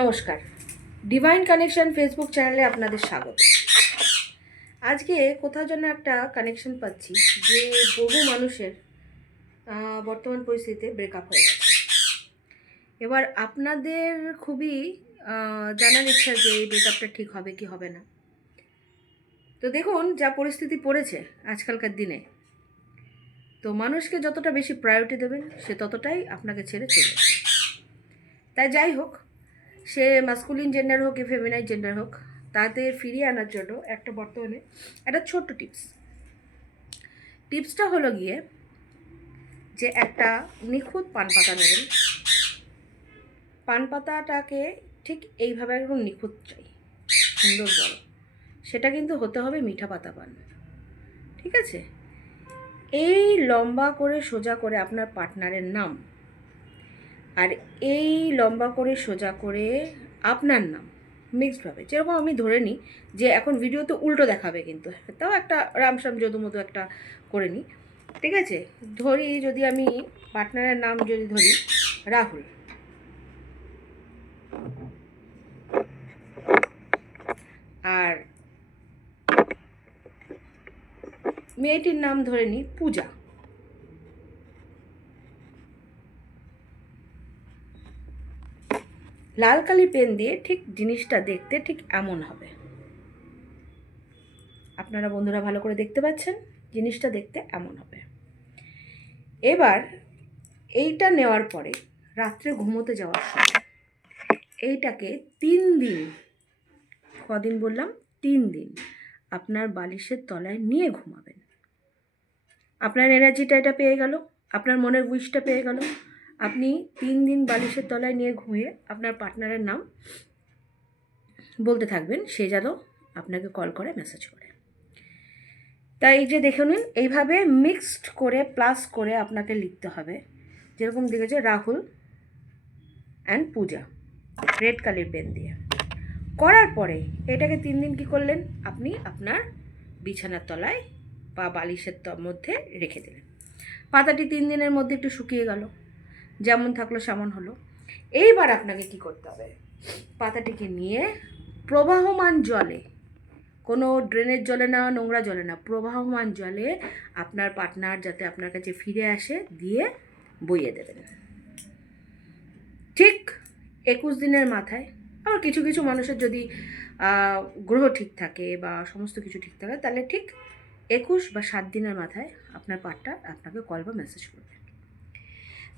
নমস্কার, divine connection Facebook চ্যানেলে আপনাদের স্বাগত। আজকে কোথাও যেন একটা কানেকশন পাচ্ছি যে বহু মানুষের বর্তমান পরিস্থিতিতে ব্রেকআপ হয়ে গেছে। এবার আপনাদের খুবই জানার ইচ্ছা যে এই ব্রেকআপটা ঠিক হবে কি হবে না। তো দেখুন, যা পরিস্থিতি পড়েছে আজকালকার দিনে, তো মানুষকে যতটা বেশি প্রায়োরিটি দেবেন সে ততটাই আপনাকে ছেড়ে চলে যাবে। তাই যাই হোক, সে মাস্কুলিন জেন্ডার হোক কি ফেমিনাইন জেন্ডার হোক, তাদের ফিরিয়ে আনার জন্য একটা বর্তমানে একটা ছোট্ট টিপসটা হলো গিয়ে যে একটা নিখুঁত পান পাতা নেবেন। পান পাতাটাকে ঠিক এইভাবে একদম নিখুঁত চাই, সুন্দর বড়। সেটা কিন্তু হতে হবে মিঠা পাতা পান, ঠিক আছে? এই লম্বা করে সোজা করে আপনার পার্টনারের নাম, আর এই লম্বা করে সোজা করে আপনার নাম মিক্সডভাবে, যেরকম আমি ধরে নিই যে এখন ভিডিওতে উল্টো দেখাবে, কিন্তু তাও একটা রামশ্যাম যদু মতো একটা করে নিই, ঠিক আছে? ধরি, যদি আমি পার্টনারের নাম যদি ধরি রাহুল, আর মেয়েটির নাম ধরে নিই পূজা। লাল কালি পেন দিয়ে ঠিক জিনিসটা দেখতে ঠিক এমন হবে। আপনারা বন্ধুরা ভালো করে দেখতে পাচ্ছেন, জিনিসটা দেখতে এমন হবে। এবার এইটা নেওয়ার পরে রাত্রে ঘুমোতে যাওয়ার সময় এইটাকে 3 দিন, কদিন বললাম 3 দিন, আপনার বালিশের তলায় নিয়ে ঘুমাবেন। আপনার এনার্জিটা এটা পেয়ে গেল, আপনার মনের উইশটা পেয়ে গেল। আপনি 3 দিন বালিশের তলায় নিয়ে ঘুমিয়ে আপনার পার্টনারের নাম বলতে থাকবেন, সে যেন আপনাকে কল করে, মেসেজ করে। তাই এই যে দেখে নিন, এইভাবে মিক্সড করে প্লাস করে আপনাকে লিখতে হবে। যেরকম দেখেছে রাহুল অ্যান্ড পূজা, রেড কালির পেন দিয়ে করার পরে এটাকে 3 দিন কী করলেন, আপনি আপনার বিছানার তলায় বা বালিশের মধ্যে রেখে দিলেন। পাতাটি 3 দিনের মধ্যে একটু শুকিয়ে গেল, যেমন থাকলো সেমন হলো। এইবার আপনাকে কি করতে হবে, পাতাটিকে নিয়ে প্রবাহমান জলে, কোনো ড্রেনের জলে না, নোংরা জলে না, প্রবাহমান জলে আপনার পার্টনার যাতে আপনার কাছে ফিরে আসে দিয়ে বইয়ে দেবেন। ঠিক 21 দিনের মাথায়, আবার কিছু কিছু মানুষের যদি গ্রহ ঠিক থাকে বা সমস্ত কিছু ঠিক থাকে, তাহলে ঠিক 21 বা 7 দিনের মাথায় আপনার পার্টনার আপনাকে কল বা মেসেজ করবে।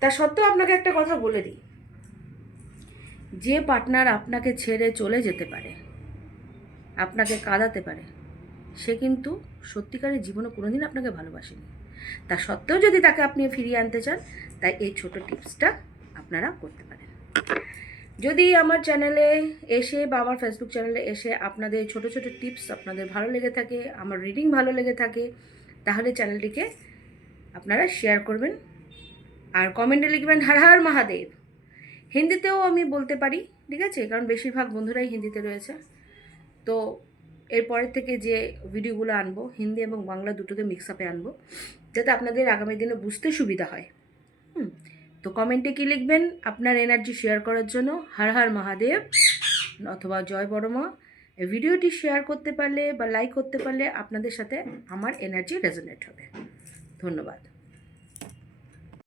তা সত্ত্বেও আপনাকে একটা কথা বলে দিই, যে পার্টনার আপনাকে ছেড়ে চলে যেতে পারে, আপনাকে কাঁদাতে পারে, সে কিন্তু সত্যিকারের জীবনে কোনোদিন আপনাকে ভালোবাসেনি। তা সত্ত্বেও যদি তাকে আপনি ফিরিয়ে আনতে চান, তাই এই ছোট টিপসটা আপনারা করতে পারেন। যদি আমার চ্যানেলে এসে বা আমার ফেসবুক চ্যানেলে এসে আপনাদের ছোট ছোট টিপস আপনাদের ভালো লেগে থাকে, আমার রিডিং ভালো লেগে থাকে, তাহলে চ্যানেলটিকে আপনারা শেয়ার করবেন আর কমেন্টে লিখবেন হর হর মহাদেব। হিন্দিতেও আমি বলতে পারি, ঠিক আছে? কারণ বেশিরভাগ বন্ধুরাই হিন্দিতে রয়েছে। তো এরপরের থেকে যে ভিডিওগুলো আনবো, হিন্দি এবং বাংলা দুটোকে মিক্স আপে আনবো, যাতে আপনাদের আগামী দিনে বুঝতে সুবিধা হয়। তো কমেন্টে কি লিখবেন আপনার এনার্জি শেয়ার করার জন্য, হর হর মহাদেব অথবা জয় বড়মা। এই ভিডিওটি শেয়ার করতে পারলে বা লাইক করতে পারলে আপনাদের সাথে আমার এনার্জি রেজোনেট হবে। ধন্যবাদ।